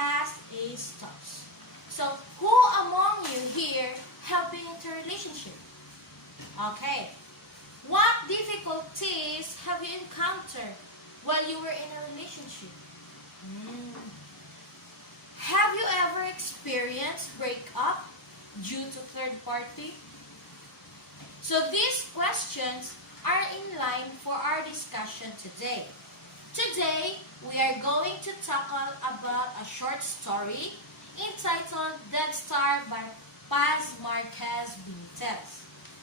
has a spouse. So, who among you here have been into a relationship? Okay. What difficulties have you encountered while you were in a relationship? Have you ever experienced breakup due to third party? So these questions are in line for our discussion today. Today, we are going to tackle about a short story entitled Dead Star by Marquez Benitez.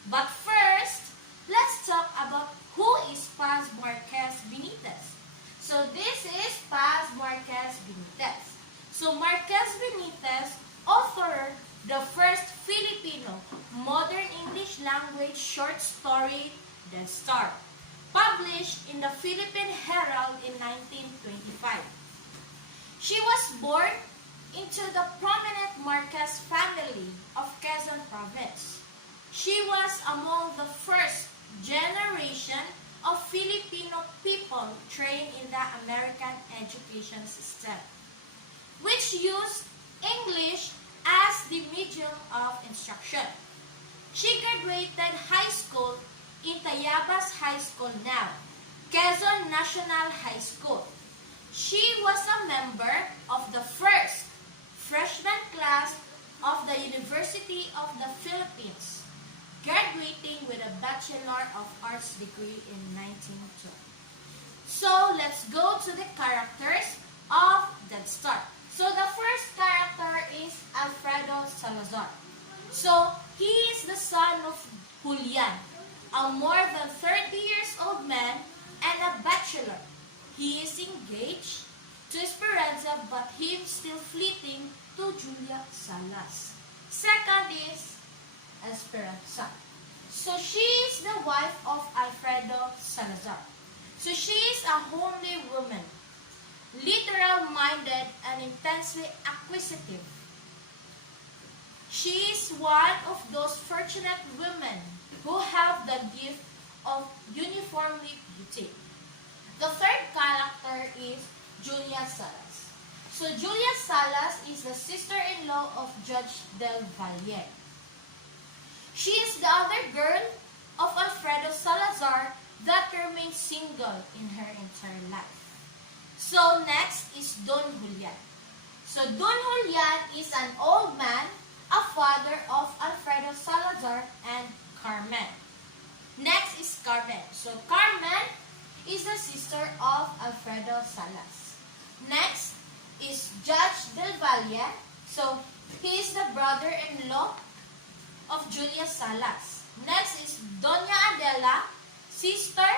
But first, let's talk about who is Marquez Benitez. So this is Marquez Benitez. So Marquez Benitez authored the first Filipino modern English language short story, Dead Star, published in the Philippine Herald in 1925. She was born into the prominent Marquez family of Quezon Province. She was among the first generation of Filipino people trained in the American education system, which used English as the medium of instruction. She graduated high school in Tayabas High School now, Quezon National High School. She was a member of the first freshman class of the University of the Philippines, graduating with a Bachelor of Arts degree in 1912. So, let's go to the characters of Dead Star. So, the first character is Alfredo Salazar. So, he is the son of Julian, a more than 30 years old man and a bachelor. He is engaged to Esperanza but him still fleeting to Julia Salas. Second is Esperanza. So she is the wife of Alfredo Salazar. So she is a homely woman, literal-minded and intensely acquisitive. She is one of those fortunate women who have the gift of uniformly beauty. The third character is Julia Salas. So Julia Salas is the sister-in-law of Judge Del Valle. She is the other girl of Alfredo Salazar that remains single in her entire life. So next is Don Julian. So Don Julian is an old man, a father of Alfredo Salazar and Carmen. Next is Carmen. So Carmen is the sister of Alfredo Salas. Next is Judge Del Valle. So he is the brother-in-law of Julia Salas. Next is Doña Adela, sister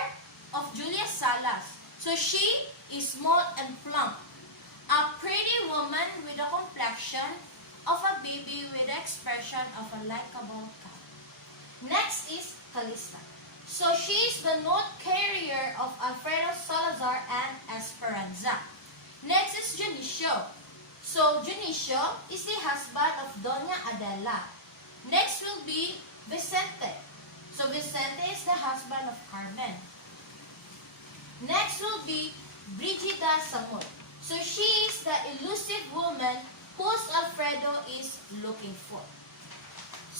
of Julia Salas. So she is small and plump, a pretty woman with a complexion of a baby with the expression of a likable cat. Next is Calista. So she is the note carrier of Alfredo Salazar and Esperanza. Next is Junicio. So Junicio is the husband of Doña Adela. Next will be Vicente. So Vicente is the husband of Carmen. Next will be Brigida Samud. So she is the elusive woman whose Alfredo is looking for.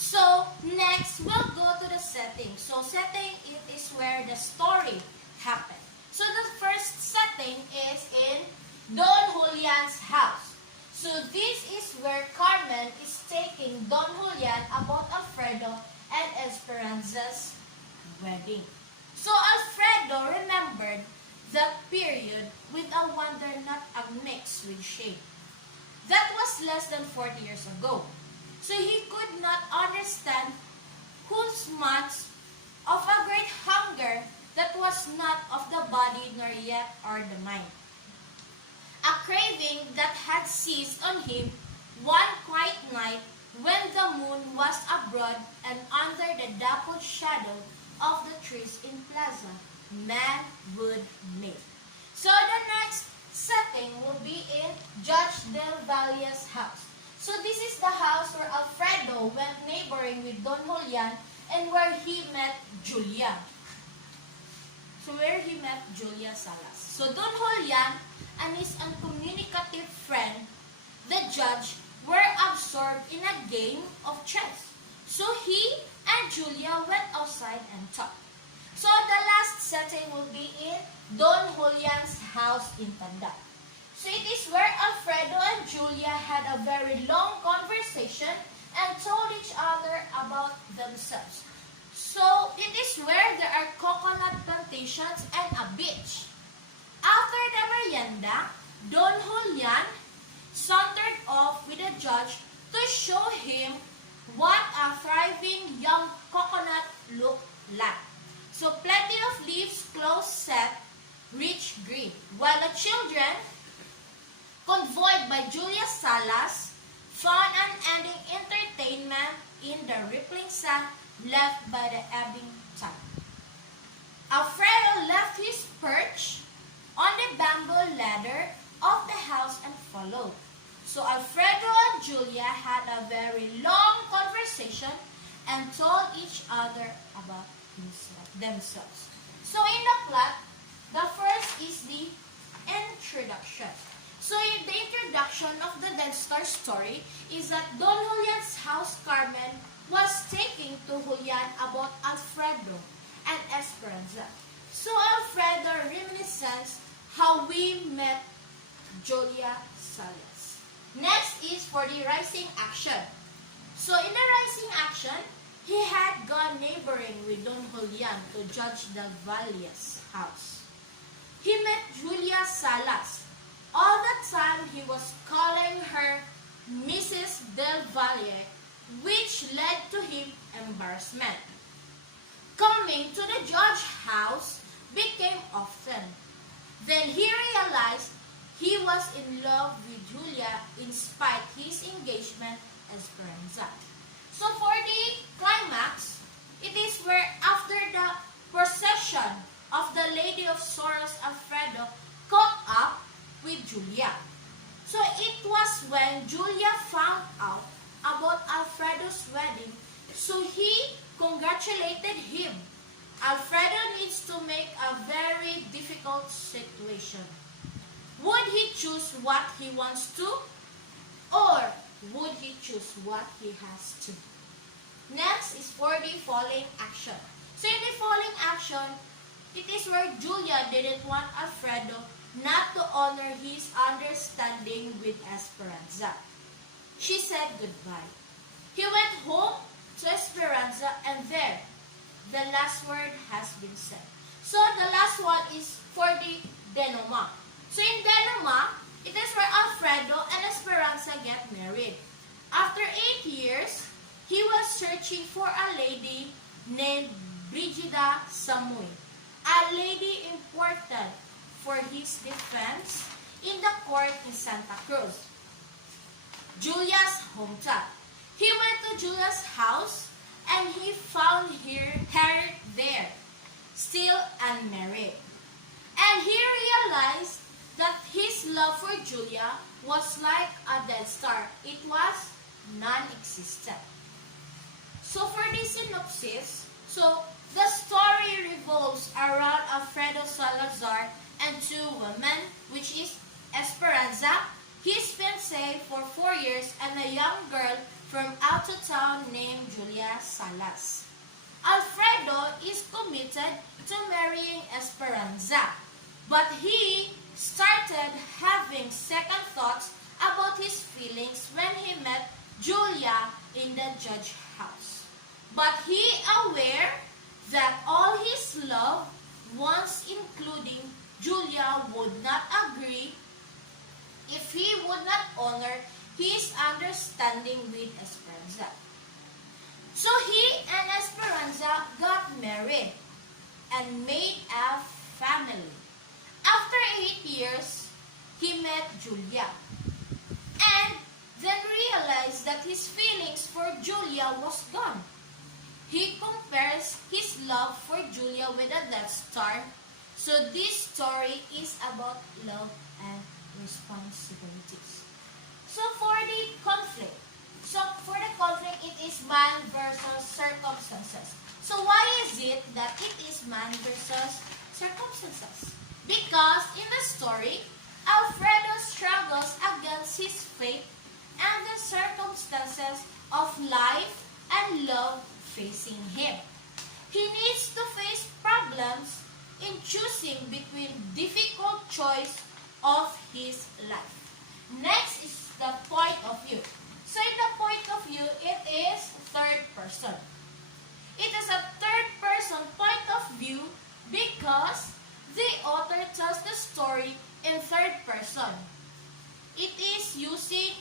So, next, we'll go to the setting. So, setting, it is where the story happened. So, the first setting is in Don Julian's house. So, this is where Carmen is taking Don Julian about Alfredo and Esperanza's wedding. So, Alfredo remembered that period with a wonder not mixed with shame. That was less than 40 years ago. So he could not understand whose months of a great hunger that was not of the body nor yet of the mind. A craving that had seized on him one quiet night when the moon was abroad and under the dappled shadow of the trees in Plaza, man would meet. So the next setting will be in Judge Del Valle's house. So this is the house where Alfredo went neighboring with Don Julian and where he met Julia. So where he met Julia Salas. So Don Julian and his uncommunicative friend the judge were absorbed in a game of chess. So he and Julia went outside and talked. So the last setting will be in Don Julian's house in Tanda. So it is where Alfredo and Julia had a very long conversation and told each other about themselves. So it is where there are coconut plantations and a beach. After the merienda, Don Julian sauntered off with the judge to show him what a thriving young coconut looked like. So plenty of leaves close set, rich green, while the children, convoyed by Julia Salas, found an ending entertainment in the rippling sand left by the ebbing tide. Alfredo left his perch on the bamboo ladder of the house and followed. So Alfredo and Julia had a very long conversation and told each other about themselves. So in the plot, the first is the introduction. So in the introduction of the Dead Star story is that Don Julian's house Carmen was taking to Julian about Alfredo and Esperanza. So Alfredo reminiscens how we met Julia Salas. Next is for the rising action. So in the rising action, he had gone neighboring with Don Julian to Judge Del Valle's house. He met Julia Salas. All the time he was calling her Mrs. Del Valle, which led to him embarrassment. Coming to the judge's house became often. Then he realized he was in love with Julia in spite his engagement Esperanza. So for the climax, it is where after the procession of the Lady of Sorrows, Alfredo caught up with Julia. So it was when Julia found out about Alfredo's wedding, so he congratulated him. Alfredo needs to make a very difficult situation. Would he choose what he wants to, or would he choose what he has to? Next is for the falling action. So in the falling action, it is where Julia didn't want Alfredo not to honor his understanding with Esperanza. She said goodbye. He went home to Esperanza, and there, the last word has been said. So the last one is for the denouement. So in denouement, it is where Alfredo and Esperanza get married. After 8 years, he was searching for a lady named Brigida Samuy, a lady important for his defense in the court in Santa Cruz, Julia's hometown. He went to Julia's house and he found her there, still unmarried. And he realized that his love for Julia was like a dead star. It was non-existent. So for the synopsis, so the story revolves around Alfredo Salazar and two women, which is Esperanza, his fiancée for 4 years, and a young girl from out of town named Julia Salas. Alfredo is committed to marrying Esperanza, but he started having second thoughts about his feelings when he met Julia in the judge's house. But he aware that all his love, once including Julia, would not agree if he would not honor his understanding with Esperanza. So he and Esperanza got married and made a family. After 8 years, he met Julia and then realized that his feelings for Julia was gone. He compares his love for Julia with a Death Star. So this story is about love and responsibilities. So for the conflict, it is man versus circumstances. So why is it that it is man versus circumstances? Because in the story, Alfredo struggles against his faith circumstances of life and love facing him. He needs to face problems in choosing between difficult choice of his life. Next is the point of view. So in the point of view, it is third person. It is a third person point of view because the author tells the story in third person. It is using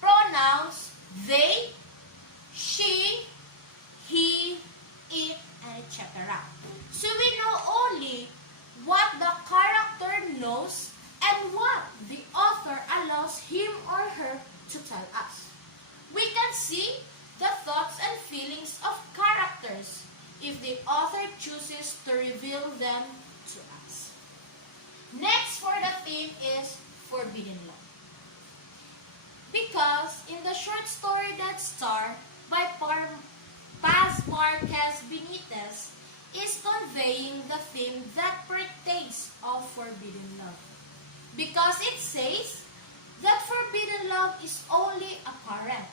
pronouns they, she, he, it, and etc. So we know only what the character knows and what the author allows him or her to tell us. We can see the thoughts and feelings of characters if the author chooses to reveal them to us. Next for the theme is forbidden love. Because in the short story Dead Star by Marquez Benitez is conveying the theme that pertains of forbidden love. Because it says that forbidden love is only apparent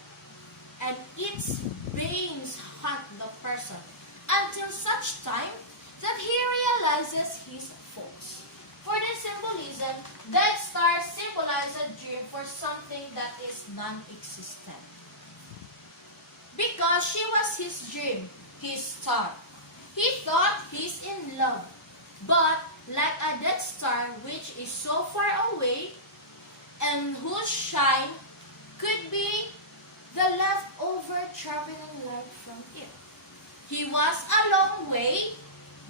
and its veins haunt the person until such time that he realizes his faults. For this symbolism, Dead Star symbolizes a dream for something that is non-existent. Because she was his dream, his star. He thought he's in love, but like a dead star which is so far away and whose shine could be the leftover traveling light from it. He was a long way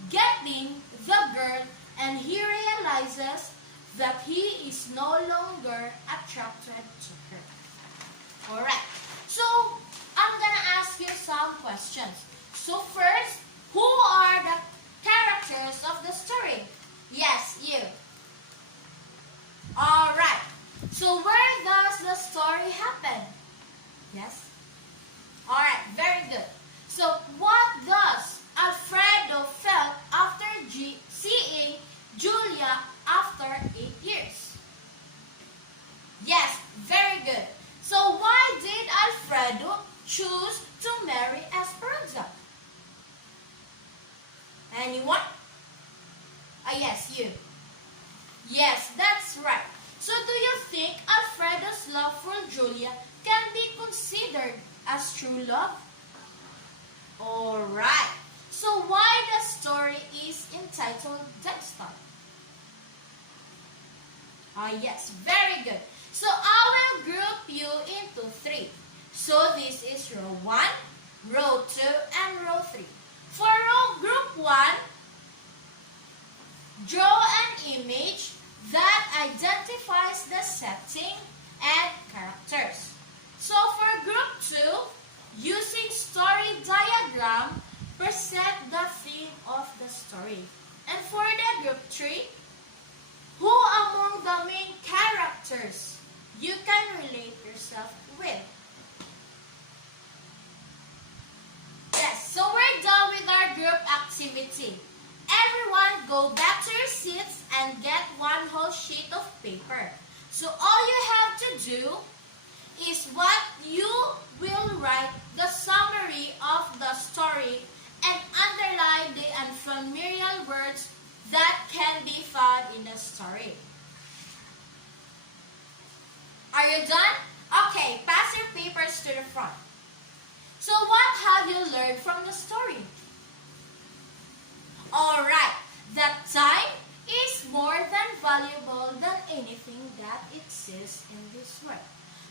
getting the girl, and he realizes that he is no longer attracted to her. Alright, so I'm gonna ask you some questions. So first, who are the characters of the story? Yes, you. Alright, so where does the story happen? Yes? Alright, very good. So what does Alfredo felt after seeing Julia after 8 years? Yes, very good. So why did Alfredo choose to marry Esperanza? Anyone? Yes, you. Yes, that's right. So do you think Alfredo's love for Julia can be considered as true love? Alright. So why the story is entitled Dead Star? Yes, very good. So I will group you into 3. So this is row 1, row 2, and row 3. For group 1, draw an image that identifies the setting and characters. So for group 2, using story diagram, present the theme of the story. And for the group 3, who among the main characters you can relate yourself with? Yes, so we're done with our group activity. Everyone go back to your seats and get one whole sheet of paper. So all you have to do is what you will write the summary of the story and underline the unfamiliar words that can be found in the story. Are you done? Okay, pass your papers to the front. So what have you learned from the story? Alright, that time is more than valuable than anything that exists in this world.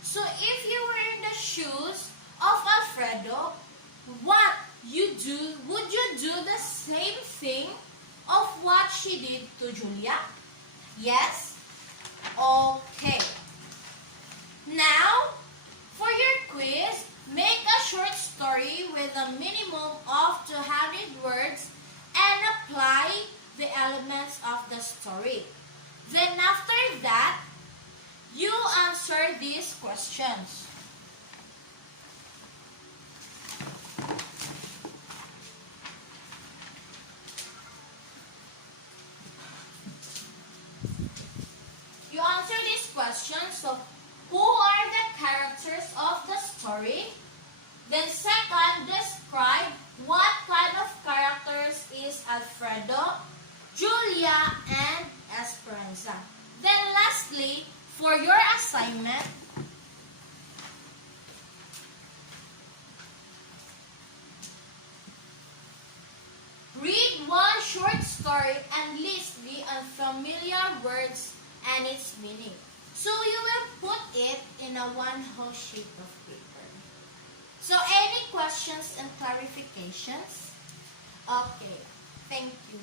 So if you were in the shoes of Alfredo, what you do? Would you do the same thing of what she did to Julia? Yes? Okay. Now, for your quiz, make a short story with a minimum of 200 words and apply the elements of the story. Then after that, you answer these questions. You answer these questions. So, who are the characters of the story. Then second, describe what kind of characters is Alfredo, Julia, and Esperanza. Then lastly, for your assignment, read one short story and list the unfamiliar words and its meaning. So you will put it in a one whole sheet of paper. So any questions and clarifications? Okay, thank you.